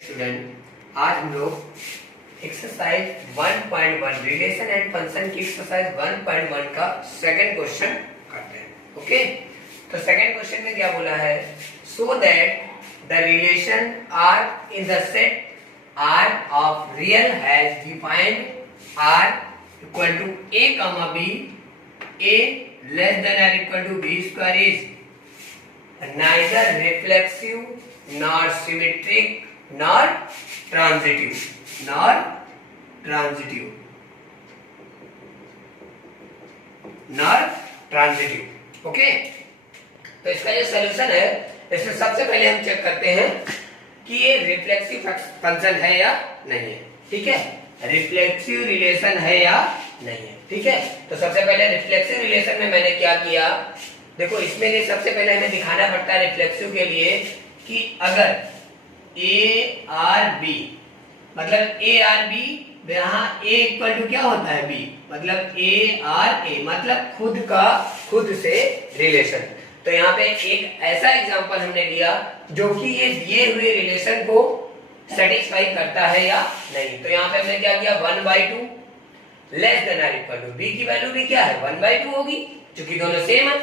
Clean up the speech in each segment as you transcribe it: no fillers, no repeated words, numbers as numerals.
Student, आज हम लोग एक्सरसाइज 1.1 रिलेशन एंड फंक्शन की एक्सरसाइज 1.1 का सेकंड क्वेश्चन करते हैं। ओके, तो सेकंड क्वेश्चन में क्या बोला है? So that the relation R in the set R of real has defined R equal to a comma b, a less than or equal to b square is neither reflexive nor symmetric nor transitive okay. तो इसका जो solution है, इसमें सबसे पहले हम check करते हैं कि ये रिफ्लेक्सिव फंक्शन है या नहीं है। ठीक है, रिफ्लेक्सिव रिलेशन है या नहीं है। ठीक है, तो सबसे पहले रिफ्लेक्सिव रिलेशन में मैंने क्या किया, देखो इसमें ये सबसे पहले हमें दिखाना पड़ता है रिफ्लेक्सिव के लिए कि अगर ए आर बी मतलब ए आर बी, यहाँ ए इक्वल टू क्या होता है बी, मतलब ए आर ए मतलब खुद से रिलेशन। तो यहाँ पे एक ऐसा एग्जांपल हमने लिया जो कि ये दिए हुए रिलेशन को सेटिस्फाई करता है या नहीं। तो यहाँ पे हमने क्या किया, 1/2 less than R equal to B की वैल्यू भी क्या है 1/2 होगी, क्योंकि दोनों सेम है।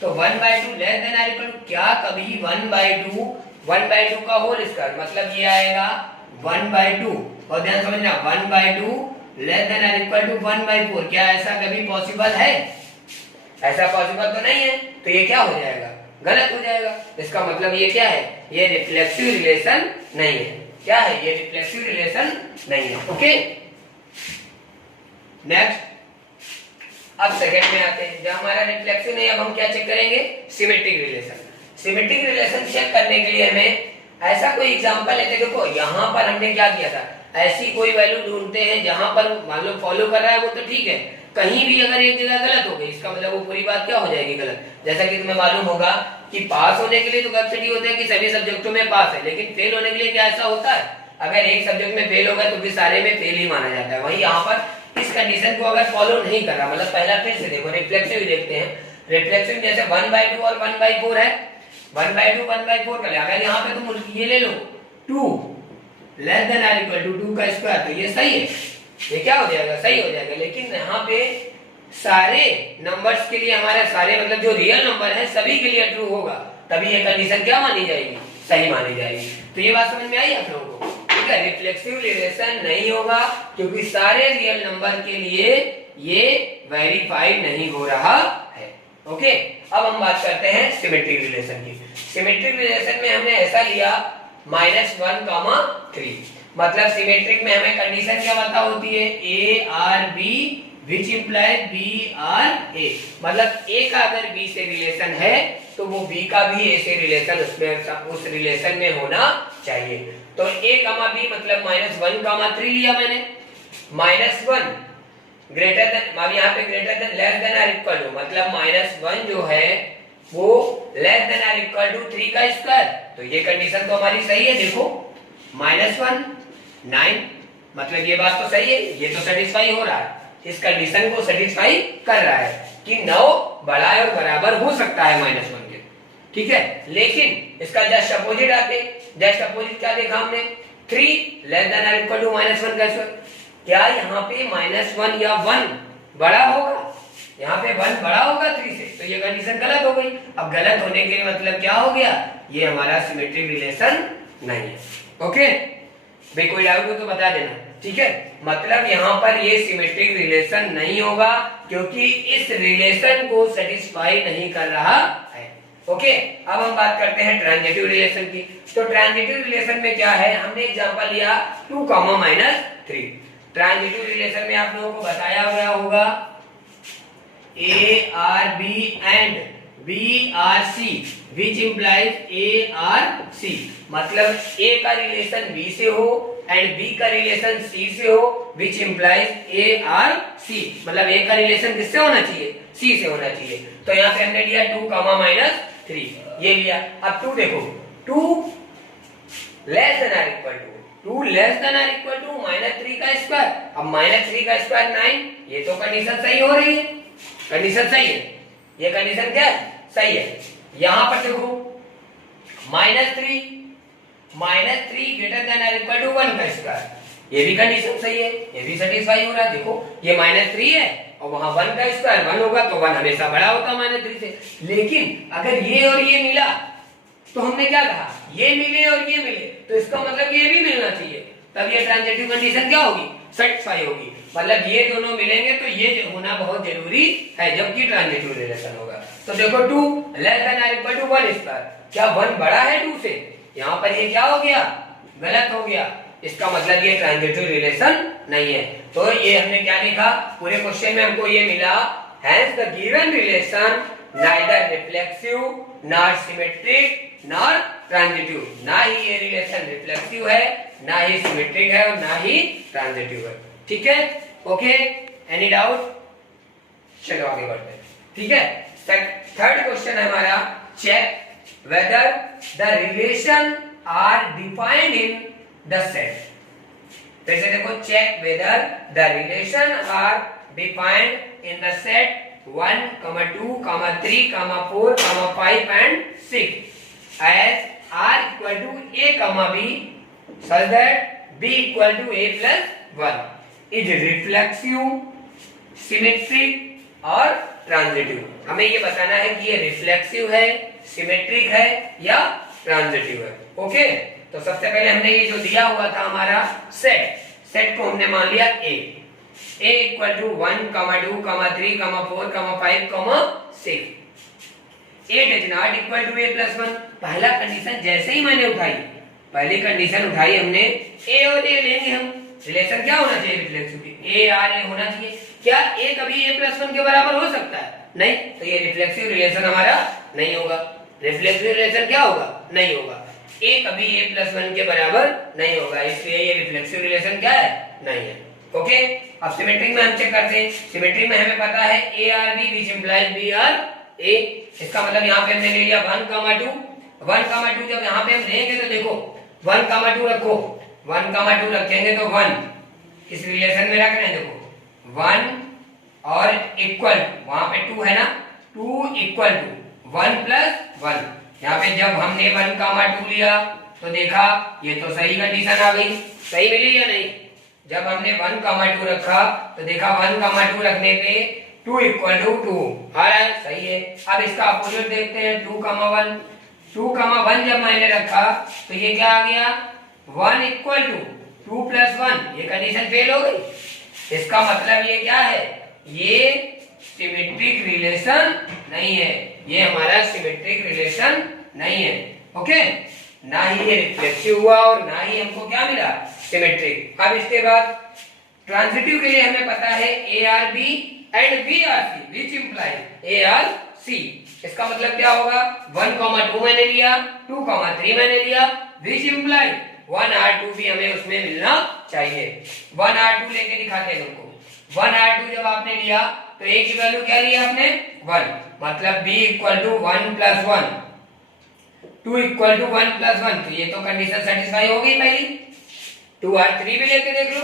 तो 1/2 less than R equal to क्या, कभी 1/2 का होल स्क्वायर मतलब ये आएगा 1/2। और ध्यान समझना 1/2 लेस देन और इक्वल टू 1/4, क्या ऐसा कभी पॉसिबल है? ऐसा पॉसिबल तो नहीं है। तो ये क्या हो जाएगा, गलत हो जाएगा। इसका मतलब ये क्या है, ये रिफ्लेक्सिव रिलेशन नहीं है। क्या है, ये रिफ्लेक्सिव रिलेशन नहीं है। ओके, नेक्स्ट अब सेकंड में आते हैं। जब हमारा रिफ्लेक्सिव नहीं, अब हम क्या चेक करेंगे, symmetric relation. Symmetric relation check करने के लिए हमें ऐसा कोई एग्जांपल लेते हैं। देखो यहाँ पर हमने क्या किया था, ऐसी कोई वैल्यू ढूंढते हैं जहां पर मान लो फॉलो कर रहा है वो तो ठीक है, कहीं भी अगर एक जगह गलत हो गई इसका मतलब वो पूरी बात क्या हो जाएगी, गलत। जैसा कि तुम्हें मालूम होगा कि पास होने के लिए तो कैपेसिटी होता है कि सभी सब्जेक्टों में पास है, लेकिन फेल होने के लिए क्या ऐसा होता है, अगर एक सब्जेक्ट में फेल होगा तो फिर सारे में फेल ही माना जाता है। वही यहाँ पर इस कंडीशन को अगर फॉलो नहीं कर रहा, मतलब पहला फिर से देखो रिफ्लेक्सिव देखते हैं। रिफ्लेक्सिव जैसे 1/2 और 1/4 है, 1/2 1/4 कर ले। अगर यहाँ पे तुम ये ले लो 2 लेस देन और इक्वल टू 2 का स्क्वायर, तो ये सही है, ये क्या हो जाएगा, सही हो जाएगा। लेकिन यहाँ पे सारे नंबर्स के लिए हमारे सारे मतलब जो रियल नंबर है सभी के लिए ट्रू होगा, तभी ये कंडीशन क्या मानी जाएगी, सही मानी जाएगी। तो ये बात समझ में आई आप लोगों को? ठीक है, रिफ्लेक्सिव रिलेशन नहीं होगा क्योंकि सारे रियल नंबर के लिए ये वेरीफाई नहीं हो रहा है। ओके, अब हम बात करते हैं सिमेट्रिक रिलेशन की। सिमेट्रिक रिलेशन में हमने ऐसा लिया -1, 3 मतलब सिमेट्रिक में हमें कंडीशन क्या बता होती है, ए R b which implies b R a, मतलब ए का अगर बी से रिलेशन है तो वो बी का भी ए से रिलेशन उस रिलेशन में होना चाहिए। तो ए कमा बी मतलब -1, 3 लिया मैंने। -1 ग्रेटर देन, अब यहाँ पे ग्रेटर देन लेस देन और इक्वल टू मतलब -1 जो है वो लेस देन और इक्वल टू 3 का स्क्वायर। तो ये कंडीशन तो हमारी सही है। देखो -1 9 मतलब ये बात तो सही है, ये तो सेटिस्फाई हो रहा है, इस कंडीशन को सेटिस्फाई कर रहा है कि 9 बड़ा और बराबर हो सकता है -1 के। ठीक है, लेकिन इसका जस्ट अपोजिट आते, जस्ट अपोजिट क्या देखा हमने, 3 लेस देन और इक्वल टू -1 का स्क्वायर। क्या यहाँ पे -1 या 1 बड़ा होगा, यहाँ पे 1 बड़ा होगा 3 से, तो ये कंडीशन गलत हो गई। अब गलत होने के मतलब क्या हो गया, ये हमारा सिमेट्रिक रिलेशन नहीं है। ओके भाई, कोई डाउट हो तो बता देना। ठीक है, मतलब यहाँ पर ये सिमेट्रिक रिलेशन नहीं होगा क्योंकि इस रिलेशन को सेटिस्फाई नहीं कर रहा है। ओके, अब हम बात करते हैं ट्रांजिटिव रिलेशन की। तो ट्रांजिटिव रिलेशन में क्या है, हमने एग्जांपल लिया 2, -3। ट्रांजिटिव रिलेशन में आप लोगों को बताया गया होगा ए R B and B R C which implies A R C, मतलब ए का रिलेशन बी से हो एंड बी का रिलेशन सी से हो विच इंप्लाइज ए आर सी, मतलब ए का रिलेशन किससे होना चाहिए, सी से होना चाहिए। तो यहाँ पे हमने लिया 2, -3 ये लिया। अब 2 देखो, 2 लेस देन और इक्वल टू 2 लेस देन और इक्वल टू -3 का स्क्वायर। अब -3 का स्क्वायर 9, ये तो कंडीशन सही हो रही है, कंडीशन सही है, ये कंडीशन क्या है, सही है। यहां पर देखो -3 -3 ग्रेटर देन और इक्वल टू 1 का स्क्वायर। ये भी कंडीशन सही है, ये भी सेटिस्फाई हो रहा है। देखो ये -3 है और वहां 1 का स्क्वायर 1 होगा तो 1 हमेशा बड़ा होता है -3 से। लेकिन अगर ये और ये मिला तो हमने क्या कहा, ये मिले और ये मिले तो इसका मतलब ये भी मिलना चाहिए, तब ये ट्रांजिटिव कंडीशन क्या होगी, सेटिस्फाई होगी। मतलब ये दोनों मिलेंगे तो ये होना बहुत जरूरी है जबकि ट्रांजिटिव रिलेशन होगा। तो देखो 2 लेस देन और इक्वल टू 1 स्क्वायर, क्या 1 बड़ा है 2 से, यहाँ पर ये क्या हो गया, गलत हो गया, इसका मतलब ये ट्रांजिटिव रिलेशन नहीं है। तो ये हमने क्या लिखा, पूरे क्वेश्चन में हमको ये मिला, hence the given relation neither reflexive nor symmetric nor transitive। ना ही ये रिलेशन रिफ्लेक्सिव है, ना ही सिमेट्रिक है और ना ही ट्रांजिटिव है। ठीक है, ओके, एनी डाउट? चलो आगे बढ़ते हैं। ठीक है, थर्ड क्वेश्चन है हमारा, check whether the relation R defined in the set. जैसे देखो, check whether the relation R defined in the set 1, 2, 3, 4, 5 and 6 as r equal to a, b such that b equal to a plus 1 is reflexive, symmetric और transitive. हमें ये बताना है कि ये reflexive है, सिमेट्रिक है या ट्रांजिटिव है। ओके, तो सबसे पहले हमने ये जो दिया हुआ था हमारा सेट को हमने मान लिया a equal to 1, 2, 3, 4, 5, 6। a does not equal to a plus 1। पहला कंडीशन जैसे ही मैंने उठाई, पहली कंडीशन उठाई हमने, a और a लेंगे हम, रिलेशन क्या होना चाहिए, रिफ्लेक्सिव, a और a होना चाहिए। क्या a कभी a plus 1 के बराबर हो सकता है? नहीं, तो ये रिफ्लेक्सिव रिलेशन हमारा नहीं होगा। रिफ्लेक्सिव रिलेशन क्या होगा, नहीं होगा। a कभी a plus 1 के बराबर नहीं होगा, इसलिए ये रिफ्लेक्सिव रिलेशन क्या है, नहीं है। ओके, अब सिमेट्रिक में हम चेक करते हैं। सिमेट्रिक में हमें पता है a r b which implies b r a। इसका मतलब यहाँ पे हमने ले लिया 1, 2 जब यहाँ पे हम लेंगे तो देखो 1, 2 रखो, 1, 2 रखेंगे तो 1 इस रिलेशन में रख रहे हैं। देखो 1 और इक्वल, वहां पे 2 है ना, 2 इक्वल टू 1 प्लस 1। यहाँ पे जब हमने 1, 2 लिया तो देखा ये तो सही कंडीशन आ गई, सही मिली या नहीं। जब हमने 1, 2 रखा तो देखा 1, 2 रखने पे 2 इक्वल टू 2 आ रहा है, सही है। अब इसका अपोजिट देखते हैं, 2, 1। 2, 1 जब मैंने रखा तो ये क्या आ गया, 1 इक्वल टू 2 प्लस 1, ये कंडीशन फेल हो गई। इसका मतलब ये क्या है, ये सिमेट्रिक रिलेशन नहीं है, ये हमारा सिमेट्रिक रिलेशन नहीं है। ओके, ना ही ये रिफ्लेक्सिव हुआ और ना ही हमको क्या मिला, सिमेट्रिक। अब इसके बाद ट्रांजिटिव के लिए हमें पता है ए R B and B R C which implies A R C. इसका मतलब क्या होगा, 1, 2 मैंने लिया, 2, 3 मैंने लिया, विच इंप्लाइज 1 आर 2 भी हमें उसमें मिलना चाहिए। 1 आर 2 लेके दिखाते हैं तुमको। 1 आर 2 जब आपने लिया तो ए की वैल्यू क्या ली आपने, 1, मतलब b equal to 1 plus 1, 2 equal to 1 plus 1, तो ये तो कंडीशन सेटिस्फाई हो गई पहली। 2 आर 3 भी लेके देख लो,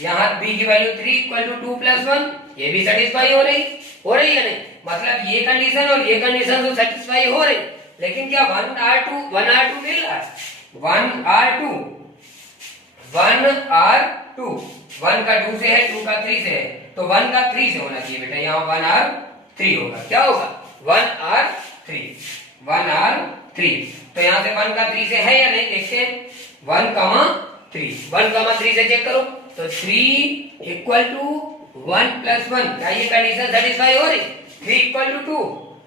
यहाँ b की वैल्यू 3 इक्वल टू 2 प्लस 1, ये भी सेटिस्फाई हो रही है नहीं। मतलब ये कंडीशन और ये कंडीशन तो सेटिस्फाई हो रही, लेकिन क्या 1 आर 2 मिल रहा है, 1 आर 2 1 का 2 से है, 2 का 3 से है, तो 1 का 3 से होना चाहिए बेटा, यहाँ 1 आर 3 होगा। क्या होगा, 1 आर 3, 1 आर 3। तो यहाँ से 1 का 3 से है या नहीं, देखते हैं। 1, 3 से चेक करो तो 3 इक्वल टू 1 प्लस 1, क्या ये कंडीशन सेटिस्फाई हो रही, 3 इक्वल टू 2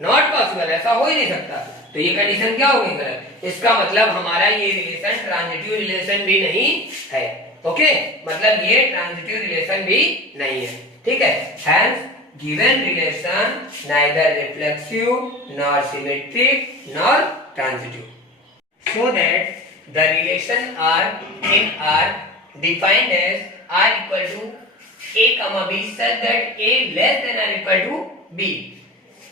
नॉट पॉसिबल, ऐसा हो ही नहीं सकता। तो ये कंडीशन क्या हो गई गलत। इसका मतलब हमारा ये रिलेशन ट्रांजिटिव रिलेशन भी नहीं है। ओके, मतलब ये ट्रांजिटिव रिलेशन भी नहीं है। ठीक है, hence given relation neither reflexive nor symmetric nor transitive, so that the relation R in R defined as R equal to A comma B such that A less than or equal to B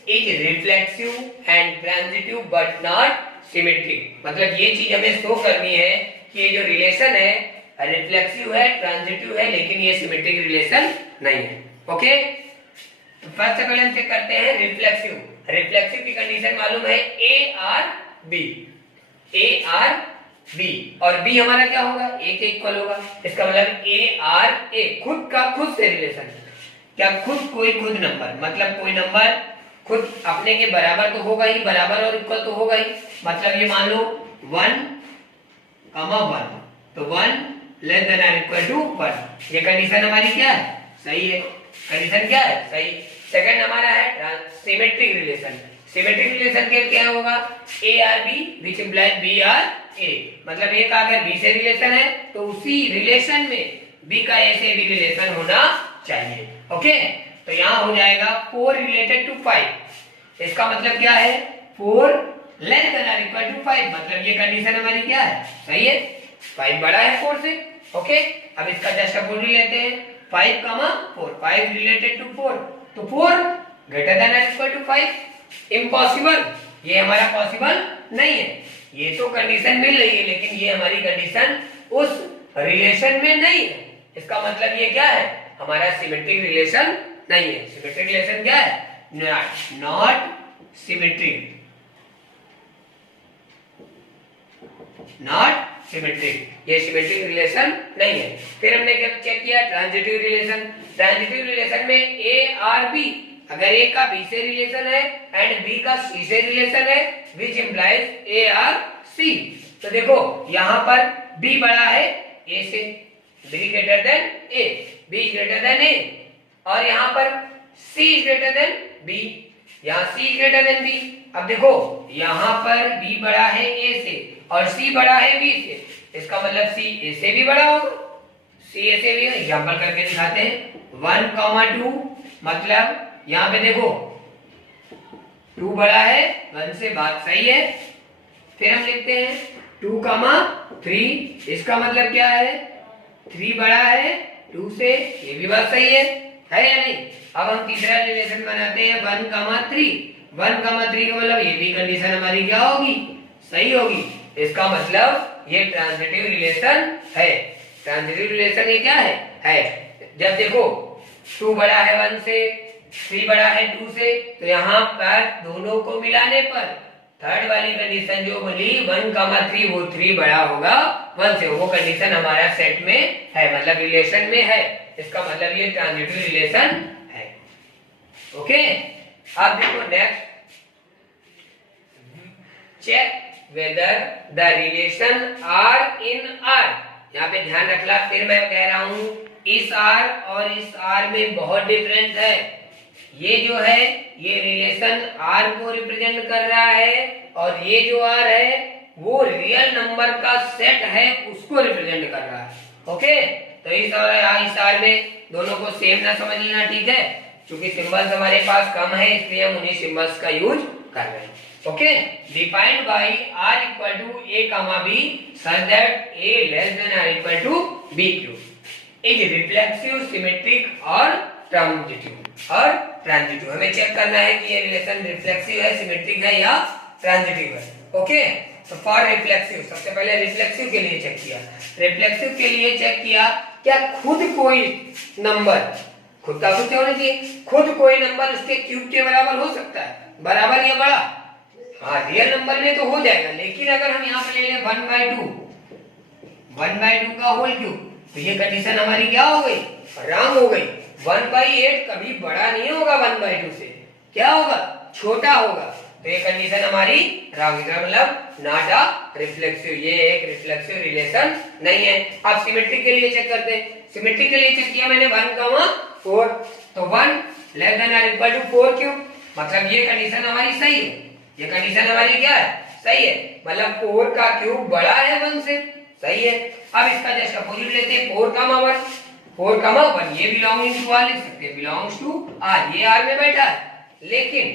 is reflexive and transitive but not symmetric। मतलब ये चीज हमें show करनी है कि ये जो relation है रिफ्लेक्सिव है, ट्रांजिटिव है, लेकिन ये सिमेट्रिक रिलेशन नहीं है। ओके, तो फर्स्ट पहले हम चेक करते हैं रिफ्लेक्सिव की कंडीशन मालूम है, A R B, A R B, और बी हमारा क्या होगा, ए के इक्वल होगा। इसका मतलब ए आर ए खुद का खुद से रिलेशन है। क्या खुद, कोई खुद नंबर, मतलब कोई नंबर खुद अपने के बराबर तो होगा ही, बराबर और इक्वल तो होगा ही। मतलब ये मान लो 1, 1, तो 1 less than R equal to 1, ये कंडीशन हमारी क्या है, सही है। कंडीशन क्या है, सही। सेकंड हमारा है सिमेट्रिक रिलेशन। सिमेट्रिक रिलेशन के क्या होगा, ए R b which implies b R a, मतलब ए का अगर बी से रिलेशन है तो उसी रिलेशन में बी का ए से भी रिलेशन होना चाहिए। ओके, तो यहाँ हो जाएगा 4 रिलेटेड टू 5। इसका मतलब क्या है, 4 less than R equal to 5, मतलब ये कंडीशन हमारी क्या है, सही है। 5 बड़ा है 4 से। ओके, अब इसका जस्ट अपोजिट लेते हैं, 5, 4, 5 रिलेटेड टू 4, तो 4 greater than R equal to 5। Impossible, ये हमारा पॉसिबल नहीं है। ये तो कंडीशन मिल रही है लेकिन ये हमारी कंडीशन उस रिलेशन में नहीं है। इसका मतलब ये क्या है, हमारा सिमेट्रिक रिलेशन नहीं है। सिमेट्रिक रिलेशन क्या है, नॉट सिमेट्रिक, नॉट सिमेट्रिक, ये सिमेट्रिक रिलेशन नहीं है। फिर हमने क्या चेक किया, ट्रांजिटिव रिलेशन। ट्रांजिटिव रिलेशन में ए आर बी, अगर ए का बी से रिलेशन है एंड बी का सी से रिलेशन है विच इंप्लाइज ए आर सी, तो देखो यहाँ पर बी बड़ा है ए से, b greater than a, b greater than a, और यहाँ पर c is greater than b, यहाँ c is greater than b. अब देखो यहाँ पर बी बड़ा है ए से और सी बड़ा है बी से, इसका मतलब सी ए से भी बड़ा होगा, सी ए से भी। एग्जांपल करके दिखाते हैं, 1, 2, मतलब यहाँ पे देखो 2 बड़ा है 1 से, बात सही है। फिर हम लिखते हैं 2, 3, इसका मतलब क्या है, 3 बड़ा है 2 से, ये भी बात सही है या नहीं। अब हम तीसरा रिलेशन बनाते हैं 1, 3, 1, 3 का मतलब ये भी कंडीशन हमारी क्या होगी, सही होगी। इसका मतलब ये ट्रांजिटिव रिलेशन है। ट्रांजिटिव रिलेशन ये क्या है, जब देखो 2 बड़ा है 1 से, 3 बड़ा है 2 से, तो यहाँ पर दोनों को मिलाने पर थर्ड वाली कंडीशन जो बोली 1, 3, वो 3 बड़ा होगा 1 से, वो कंडीशन हमारा सेट में है, मतलब रिलेशन में है। इसका मतलब ये ट्रांजिटिव रिलेशन है। ओके, अब देखो next, check whether the relation R in R. यहाँ पे ध्यान रखना, फिर मैं कह रहा हूं इस आर और इस आर में बहुत डिफरेंस है। ये जो है ये रिलेशन आर को रिप्रेजेंट कर रहा है और ये जो आर है वो रियल नंबर का सेट है उसको रिप्रेजेंट कर रहा है। ओके, तो इस आर में दोनों को सेम ना समझ लेना, ठीक है, क्योंकि सिंबल्स हमारे पास कम है इसलिए हम उन्हीं सिंबल्स का यूज कर रहे हैं। Okay, defined by R equal to A comma B such that A less than R equal to B cube is reflexive, symmetric और ट्रांजिटिव। और ट्रांजिटिव हमें चेक करना है कि ये रिलेशन रिफ्लेक्सिव है, सिमेट्रिक है या ट्रांजिटिव है। ओके, तो फॉर रिफ्लेक्सिव, सबसे पहले रिफ्लेक्सिव के लिए चेक किया। रिफ्लेक्सिव के लिए चेक किया क्या खुद कोई नंबर, खुद का कुछ होना चाहिए, खुद कोई नंबर उसके क्यूब के बराबर हो सकता है, बराबर या बड़ा। हाँ, रियल नंबर में तो हो जाएगा, लेकिन अगर हम यहाँ पे ले लें 1/2, 1/2 का होल क्यूब, तो ये कंडीशन हमारी क्या हो गई, रॉन्ग हो गई। 1/8 कभी बड़ा नहीं होगा 1/2 से, क्या होगा, छोटा होगा, तो ये कंडीशन हमारी रॉन्ग, मतलब नॉट अ रिफ्लेक्सिव, ये एक रिफ्लेक्सिव रिलेशन नहीं है। अब सिमेट्रिक के लिए चेक करते हैं। सिमेट्रिक के लिए चेक किया मैंने 1, 4, तो 1 less than R equal to 4 cube, मतलब ये कंडीशन हमारी सही है, ये कंडीशन हमारी क्या है, सही है, मतलब 4 का क्यूब बड़ा है 1 से, सही है। अब इसका जस्ट अपोजिट लेते हैं 4, 1, 4, 1, ये बिलोंगिंग टू आर लिख सकते हैं, बिलोंग्स टू आर, ये आर में बैठा है, लेकिन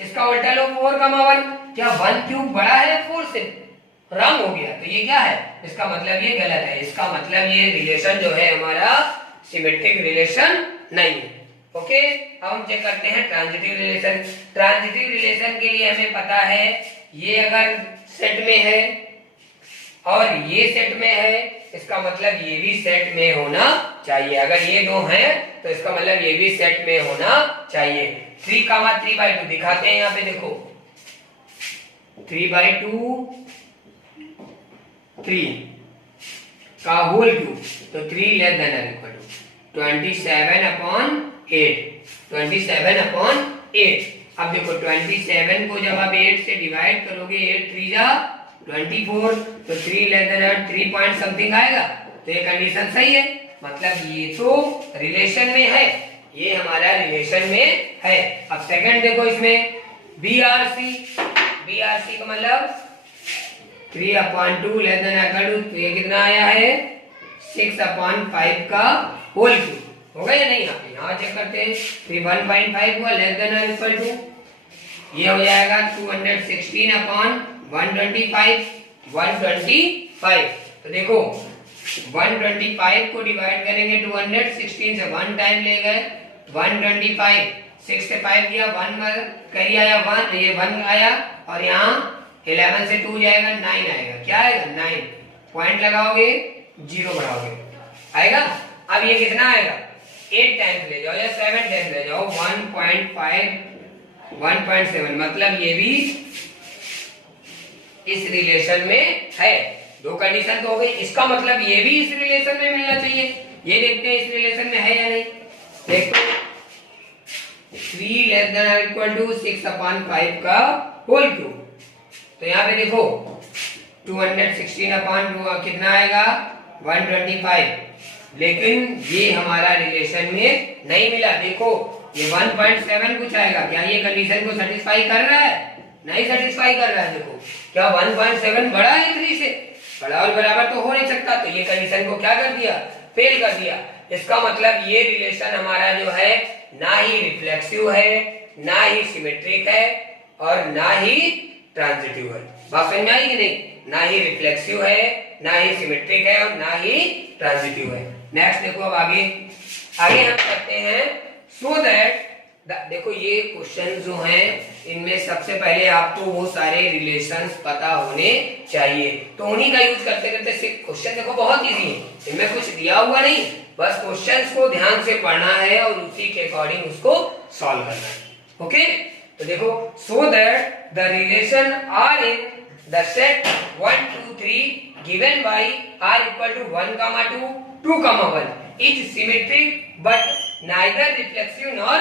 इसका उल्टा लो 4, 1, क्या 1 क्यूब बड़ा है 4 से, रॉन्ग हो गया, तो ये क्या है, इसका मतलब ये गलत है, इसका मतलब ये रिलेशन जो है हमारा सिमेट्रिक रिलेशन नहीं है। ओके, अब हम चेक करते हैं ट्रांजिटिव रिलेशन। ट्रांजिटिव रिलेशन के लिए हमें पता है ये अगर सेट में है और ये सेट में है, इसका मतलब ये भी सेट में होना चाहिए। अगर ये दो हैं तो इसका मतलब ये भी सेट में होना चाहिए। 3, 3/2 दिखाते हैं, यहाँ पे देखो 3/2 3 का होल क्यूब, तो 3 लेस देन और इक्वल टू 27/8, 27/8। अब देखो 27 को जब आप 8 से डिवाइड करोगे, 8 3 जा 24, तो 3 लेस देन और 3 पॉइंट समथिंग आएगा, तो ये कंडीशन सही है। मतलब ये तो रिलेशन में है, ये हमारा रिलेशन में है। अब सेकंड देखो इसमें BRC का मतलब 3/2 लेस देन इक्वल टू, तो ये कितना आया है 6/5 का होल क्यूब, होगा या नहीं? यहाँ चेक करते हैं, 1.5 हुआ लेस देन और इक्वल टू, ये हो जाएगा 216/125, 125। तो देखो 125 को डिवाइड करेंगे 216 से, 1 टाइम ले गए 125, 6 से 5 दिया 1 कहीं आया 1, ये 1 आया, और यहाँ 11 से 2 जाएगा 9 आएगा, क्या आएगा 9, पॉइंट लगाओगे 0 बढ़ाओगे आएगा। अब ये कितना आएगा 8 टाइम्स ले जाओ या 7 टाइम्स ले जाओ, 1.5 1.7, मतलब ये भी इस रिलेशन में है। दो कंडीशन तो हो गई, इसका मतलब ये भी इस रिलेशन में मिलना चाहिए। ये देखते हैं इस रिलेशन में है या नहीं। देखो 3 लेस देन और इक्वल टू 6/5 का होल क्यूब, तो यहाँ पे देखो 216/2 कितना आएगा 125, लेकिन ये हमारा रिलेशन में नहीं मिला। देखो ये 1.7 कुछ आएगा, क्या ये कंडीशन को सेटिस्फाई कर रहा है? नहीं सेटिस्फाई कर रहा है। देखो क्या 1.7 बड़ा है 3 से? बड़ा और बराबर तो हो नहीं सकता, तो ये कंडीशन को क्या कर दिया, फेल कर दिया। इसका मतलब ये रिलेशन हमारा जो है ना ही रिफ्लेक्सिव है, ना ही सिमेट्रिक है, और ना ही ट्रांजिटिव है। बात समझ में आई कि नहीं? ना ही रिफ्लेक्सिव है, ना ही सिमेट्रिक है, और ना ही ट्रांजिटिव है। नेक्स्ट देखो, अब आगे हम करते हैं सो दैट, देखो ये क्वेश्चन जो हैं इनमें सबसे पहले आपको वो सारे रिलेशंस पता होने चाहिए, तो उन्हीं का यूज करते करते क्वेश्चन देखो बहुत इजी है, इनमें कुछ दिया हुआ नहीं, बस क्वेश्चंस को ध्यान से पढ़ना है और उसी के अकॉर्डिंग उसको सॉल्व करना है। ओके, तो देखो so that the relation R in the set 1 2 3 given by r equal to 1, 2, 2, 1 is symmetric but neither reflexive nor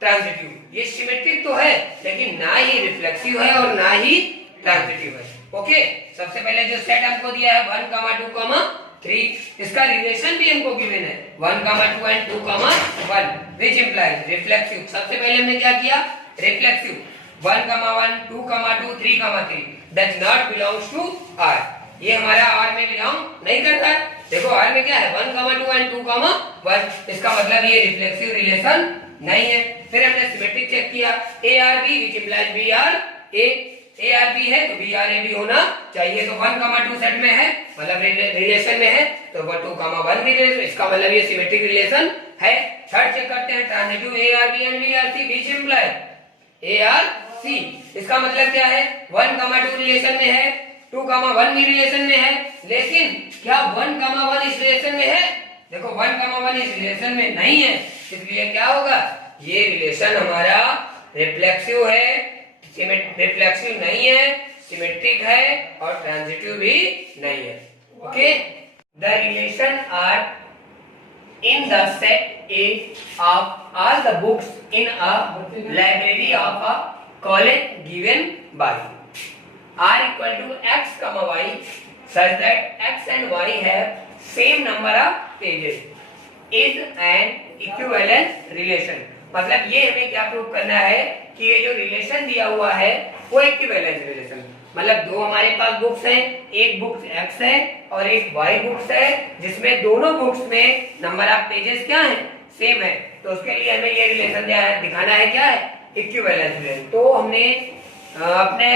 transitive. ये सिमेट्रिक तो है लेकिन ना ही रिफ्लेक्सिव है और ना ही ट्रांजिटिव है। ओके, सबसे पहले जो सेट हमको दिया है 1, 2, 3, इसका रिलेशन भी हमको गिवन है 1, 2 एंड 2, 1 व्हिच इंप्लाइज रिफ्लेक्सिव। सबसे पहले हमने क्या किया, reflexive 1, 1, 2, 2, 3, 3 does not belongs to R। ये हमारा R में बिलोंग नहीं करता है। देखो R में क्या है 1, 2 एंड 2, 1, इसका मतलब ये रिफ्लेक्सिव रिलेशन नहीं है। फिर हमने सिमेट्रिक चेक किया ARB which implies BRA, ARB है तो BRA भी होना चाहिए, तो 1, 2 सेट में है मतलब रिलेशन में है, तो 2, 1 रिलेशन, इसका मतलब ये सिमेट्रिक रिलेशन है। थर्ड चेक करते हैं transitive ARB and BRC which implies ARC, इसका मतलब क्या है 1, 2 रिलेशन में है, 2, 1 भी रिलेशन में है, लेकिन क्या 1, 1 इस रिलेशन में है? देखो 1, 1 इस रिलेशन में नहीं है, इसलिए क्या होगा, ये रिलेशन हमारा रिफ्लेक्सिव है, रिफ्लेक्सिव नहीं है, सिमेट्रिक है और ट्रांजिटिव भी नहीं है। Okay, the relation R in the set A of all the books in a library of a college given by R equal to x, y such that x and y have same number of pages is an equivalent relation। मतलब ये हमें क्या prove करना है कि ये जो relation दिया हुआ है वो इक्विवेलेंट रिलेशन, मतलब दो हमारे पास बुक्स हैं, एक बुक x है और एक y बुक्स है, जिसमें दोनों बुक्स में नंबर ऑफ पेजेस क्या है, सेम है, तो उसके लिए हमें ये रिलेशन दिखाना है क्या है, इक्विवेलेंट रिलेशन। तो हमने अपने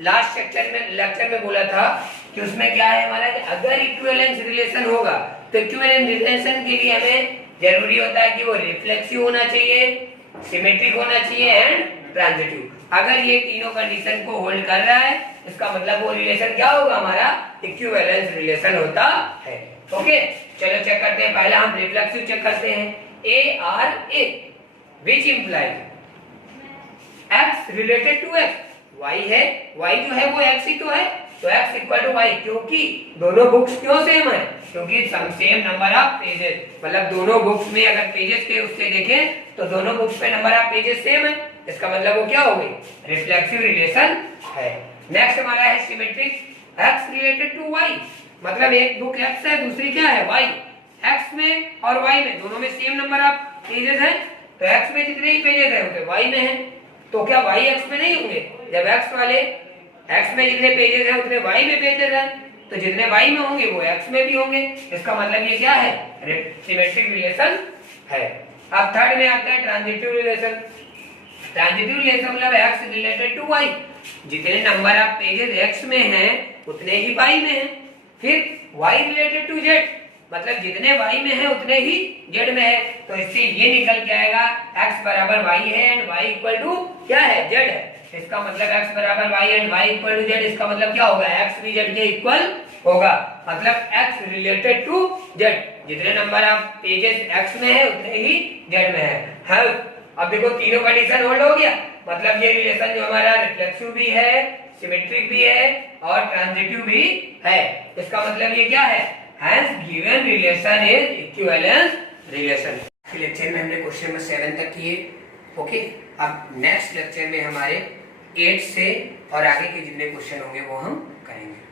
लास्ट लेक्चर में बोला था कि उसमें क्या है हमारा कि अगर इक्विवेलेंस रिलेशन होगा तो इक्विवेलेंट रिलेशन के लिए हमें जरूरी होता है कि वो रिफ्लेक्सिव होना चाहिए, सिमेट्रिक होना चाहिए एंड ट्रांजिटिव। अगर ये तीनों कंडीशन को होल्ड कर रहा है इसका मतलब वो रिलेशन क्या होगा, हमारा इक्विवेलेंस रिलेशन होता है। ओके, चलो चेक करते हैं। पहला हम रिफ्लेक्सिव चेक करते हैं, ARA which implies x related to x, y है, y जो है वो x ही तो है, तो x इक्वल टू वाई, क्योंकि दोनों बुक्स क्यों सेम है, क्योंकि सेम नंबर ऑफ पेजेस, मतलब दोनों बुक्स में अगर पेजेस के उससे देखें तो दोनों बुक्स पे नंबर ऑफ पेजेस सेम है, इसका मतलब वो क्या हो गई, रिफ्लेक्सिव रिलेशन है। नेक्स्ट हमारा है symmetric x related to y, मतलब एक बुक x है दूसरी क्या है y, x में और y में दोनों में सेम नंबर ऑफ पेजेस है, तो x में जितने ही पेजेस है उतने y में है, तो क्या y x में नहीं होंगे, जब x वाले x में जितने पेजेस हैं उतने y में पेजेस हैं, तो जितने y में होंगे वो x में भी होंगे, इसका मतलब ये क्या है, सिमेट्रिक रिलेशन है। अब थर्ड में आता है ट्रांजिटिव रिलेशन। ट्रांजिटिव रिलेशन मतलब x रिलेटेड टू y, जितने नंबर ऑफ पेजेस x में हैं उतने ही y में हैं। फिर y रिलेटेड टू z, मतलब जितने y में है उतने ही z में है, तो इससे ये निकल के आएगा x बराबर y है एंड y इक्वल टू क्या है, z है, इसका मतलब x बराबर y and y equal to z, इसका मतलब क्या होगा, x भी z के इक्वल होगा, मतलब x रिलेटेड टू z, जितने नंबर ऑफ पेजेस x में है उतने ही z में है। अब देखो तीनों कंडीशन होल्ड हो गया, मतलब ये रिलेशन जो हमारा रिफ्लेक्सिव भी है, सिमेट्रिक भी है और ट्रांजिटिव भी है, इसका मतलब ये क्या है, hence given relation is equivalence relation। Lecture में हमने क्वेश्चन नंबर 7 तक किए, ओके। अब नेक्स्ट लेक्चर में हमारे 8 से और आगे के जितने क्वेश्चन होंगे वो हम करेंगे।